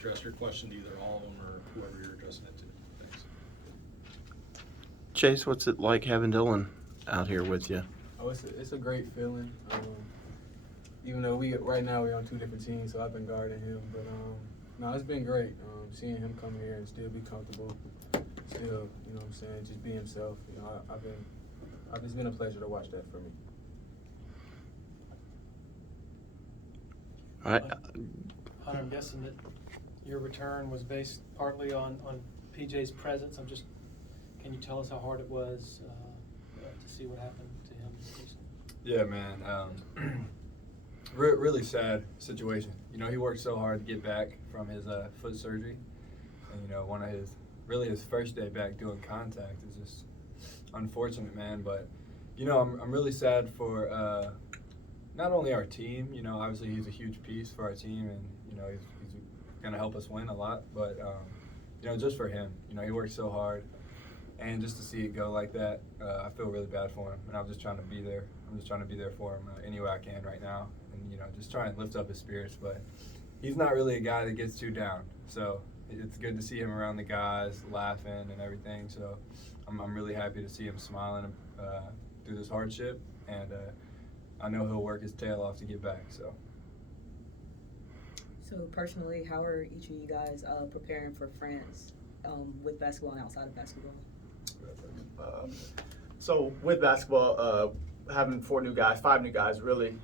address your question to either all of them or whoever you're addressing it to. Thanks. Chase, what's it like having Dylan out here with you? Oh, it's a great feeling. Even though right now we're on two different teams, so I've been guarding him. But no, it's been great. Seeing him come here and still be comfortable, still, you know what I'm saying, just be himself. You know, it's been a pleasure to watch that for me. All right. Hunter, I'm guessing that your return was based partly on PJ's presence. Can you tell us how hard it was to see what happened to him this season? Yeah, man. Really sad situation. You know, he worked so hard to get back from his foot surgery, and you know, one of his first day back doing contact is just unfortunate, man. But you know, I'm really sad for not only our team. You know, obviously he's a huge piece for our team, and you know, he's gonna help us win a lot. But you know, just for him, you know, he worked so hard, and just to see it go like that, I feel really bad for him. And I'm just trying to be there. I'm just trying to be there for him any way I can right now, and you know, just try and lift up his spirits. But he's not really a guy that gets too down, so it's good to see him around the guys, laughing and everything. So I'm really happy to see him smiling through this hardship, and I know he'll work his tail off to get back. So personally, how are each of you guys preparing for France with basketball and outside of basketball? So with basketball, having five new guys, really,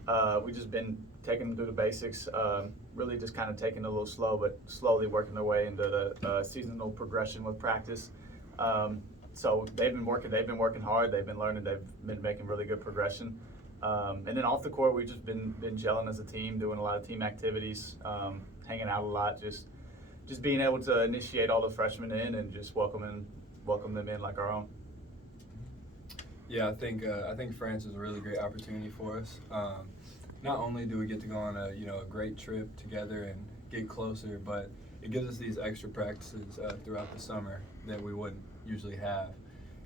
we just been taking them through the basics, really just kind of taking it a little slow, but slowly working their way into the seasonal progression with practice. So they've been working hard, they've been learning, they've been making really good progression. And then off the court, we've just been gelling as a team, doing a lot of team activities, hanging out a lot, just being able to initiate all the freshmen in and just welcome them in like our own. yeah, I think France is a really great opportunity for us. Not only do we get to go on a great trip together and get closer, but it gives us these extra practices throughout the summer that we wouldn't usually have.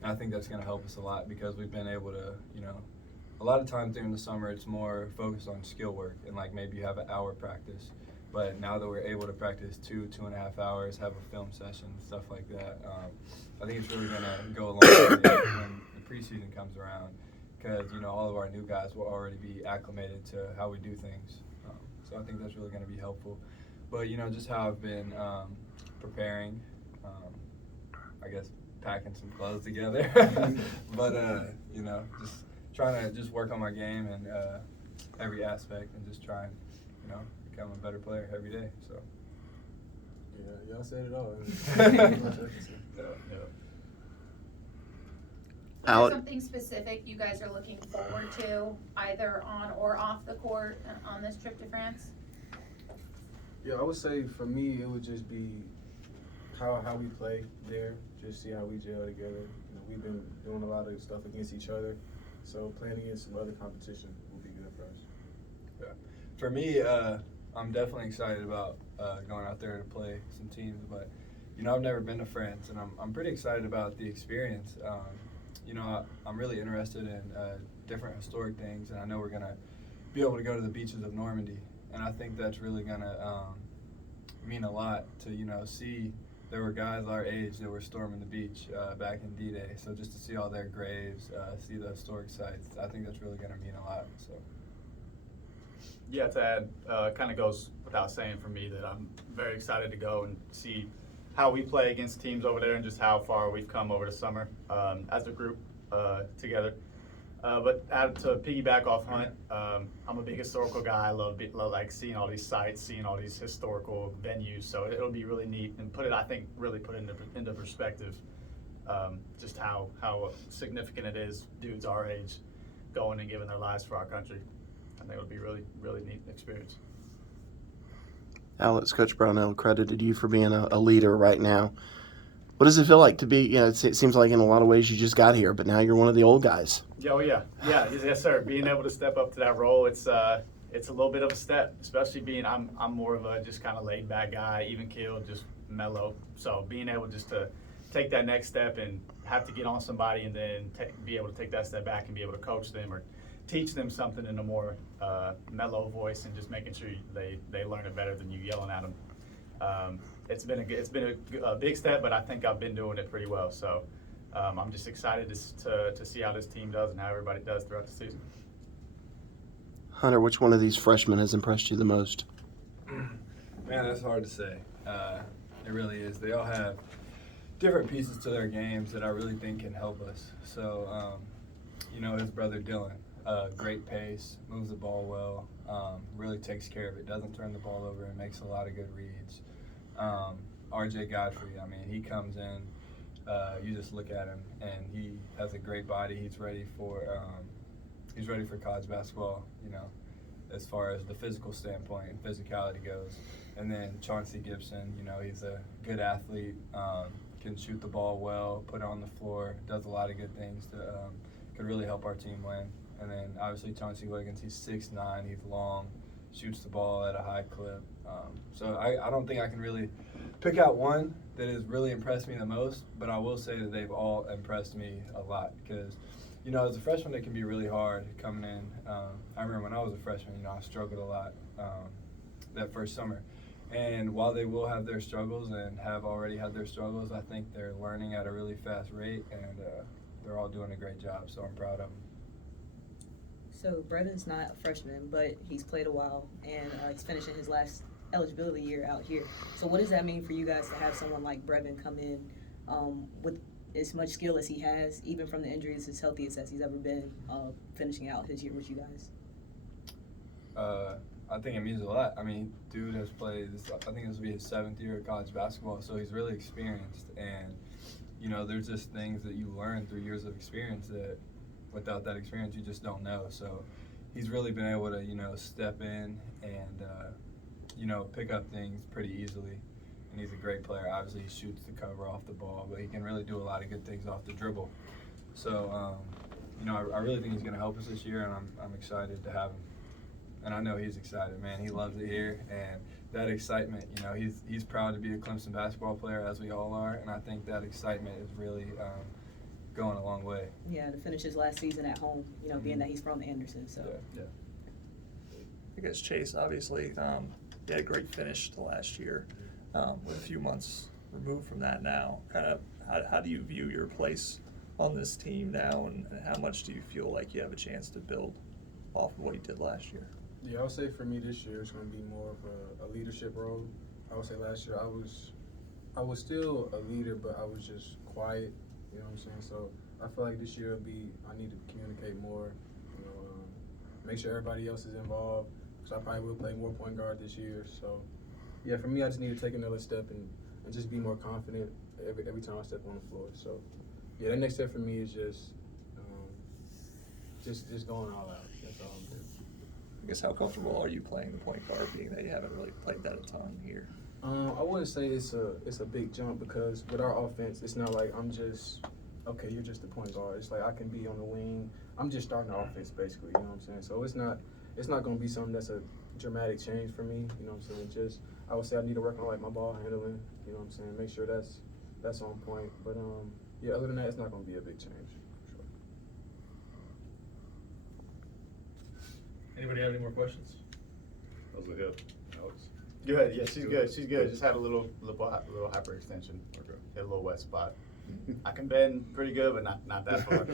And I think that's going to help us a lot because we've been able to, a lot of times during the summer it's more focused on skill work and like maybe you have an hour practice. But now that we're able to practice 2.5 hours, have a film session, stuff like that, I think it's really going to go a long way when the preseason comes around because, all of our new guys will already be acclimated to how we do things. So I think that's really going to be helpful. But, just how I've been preparing, I guess packing some clothes together. But, just trying to just work on my game and every aspect and just try and, become a better player every day. So. Yeah, y'all said it all. Is there something specific you guys are looking forward to, either on or off the court on this trip to France? Yeah, I would say for me, it would just be how we play there, just see how we gel together. We've been doing a lot of stuff against each other, so playing against some other competition will be good for us. Yeah. For me, I'm definitely excited about going out there to play some teams, but I've never been to France, and I'm pretty excited about the experience. I'm really interested in different historic things, and I know we're gonna be able to go to the beaches of Normandy, and I think that's really gonna mean a lot to see there were guys our age that were storming the beach back in D-Day. So just to see all their graves, see the historic sites, I think that's really gonna mean a lot. So. Yeah, to add, kind of goes without saying for me that I'm very excited to go and see how we play against teams over there and just how far we've come over the summer as a group together. But to piggyback off Hunt, I'm a big historical guy. I love like seeing all these sites, seeing all these historical venues. So it'll be really neat and really put into perspective just how significant it is, dudes our age going and giving their lives for our country. I think it would be really, really neat experience. Alex, Coach Brownell credited you for being a leader right now. What does it feel like to be, it seems like in a lot of ways you just got here, but now you're one of the old guys. Yeah, yes, sir. Being able to step up to that role, it's a little bit of a step, especially being I'm more of a just kind of laid back guy, even keeled, just mellow. So being able just to take that next step and have to get on somebody and then be able to take that step back and be able to coach them or teach them something in a more mellow voice and just making sure they learn it better than you yelling at them. It's been a big step, but I think I've been doing it pretty well. So I'm just excited to see how this team does and how everybody does throughout the season. Hunter, which one of these freshmen has impressed you the most? Man, that's hard to say. It really is. They all have different pieces to their games that I really think can help us. So, his brother Dylan, great pace, moves the ball well, really takes care of it, doesn't turn the ball over, and makes a lot of good reads. RJ Godfrey, I mean, he comes in, you just look at him, and he has a great body. He's ready for college basketball, as far as the physical standpoint and physicality goes. And then Chauncey Gibson, he's a good athlete, can shoot the ball well, put it on the floor, does a lot of good things to could really help our team win. And then obviously Chauncey Wiggins, he's 6'9", he's long, shoots the ball at a high clip. So I don't think I can really pick out one that has really impressed me the most, but I will say that they've all impressed me a lot because, as a freshman, it can be really hard coming in. I remember when I was a freshman, I struggled a lot that first summer. And while they will have their struggles and have already had their struggles, I think they're learning at a really fast rate, and they're all doing a great job, so I'm proud of them. So Brevin's not a freshman, but he's played a while, and he's finishing his last eligibility year out here. So what does that mean for you guys to have someone like Brevin come in with as much skill as he has, even from the injuries, as healthy as he's ever been, finishing out his year with you guys? I think it means a lot. I mean, dude has played, I think this will be his 7th year of college basketball, so he's really experienced. And, there's just things that you learn through years of experience that without that experience you just don't know. So he's really been able to, step in and, pick up things pretty easily. And he's a great player. Obviously, he shoots the cover off the ball, but he can really do a lot of good things off the dribble. So, I really think he's going to help us this year, and I'm excited to have him. And I know he's excited, man. He loves it here, and that excitement, he's proud to be a Clemson basketball player, as we all are, and I think that excitement is really going a long way. Yeah, to finish his last season at home, being that he's from Anderson. So. Yeah. I guess Chase, obviously, he had a great finish to last year. With a few months removed from that now, kind of how do you view your place on this team now, and how much do you feel like you have a chance to build off of what you did last year? Yeah, I would say for me this year it's going to be more of a leadership role. I would say last year I was still a leader, but I was just quiet. You know what I'm saying? So I feel like this year I need to communicate more. Make sure everybody else is involved. So I probably will play more point guard this year. So yeah, for me I just need to take another step and just be more confident every time I step on the floor. So yeah, the next step for me is just going all out. That's all I'm doing. I guess how comfortable are you playing the point guard, being that you haven't really played that a ton here? I wouldn't say it's a big jump because with our offense, it's not like I'm just you're just the point guard. It's like I can be on the wing. I'm just starting the offense basically. You know what I'm saying? So it's not going to be something that's a dramatic change for me. You know what I'm saying? I would say I need to work on like my ball handling. You know what I'm saying? Make sure that's on point. But yeah, other than that, it's not going to be a big change. For sure. Anybody have any more questions? How's the hip, Alex? Good. Yeah, she's good. She's good. Just had a little hyperextension. Okay. Hit a little wet spot. I can bend pretty good, but not that far.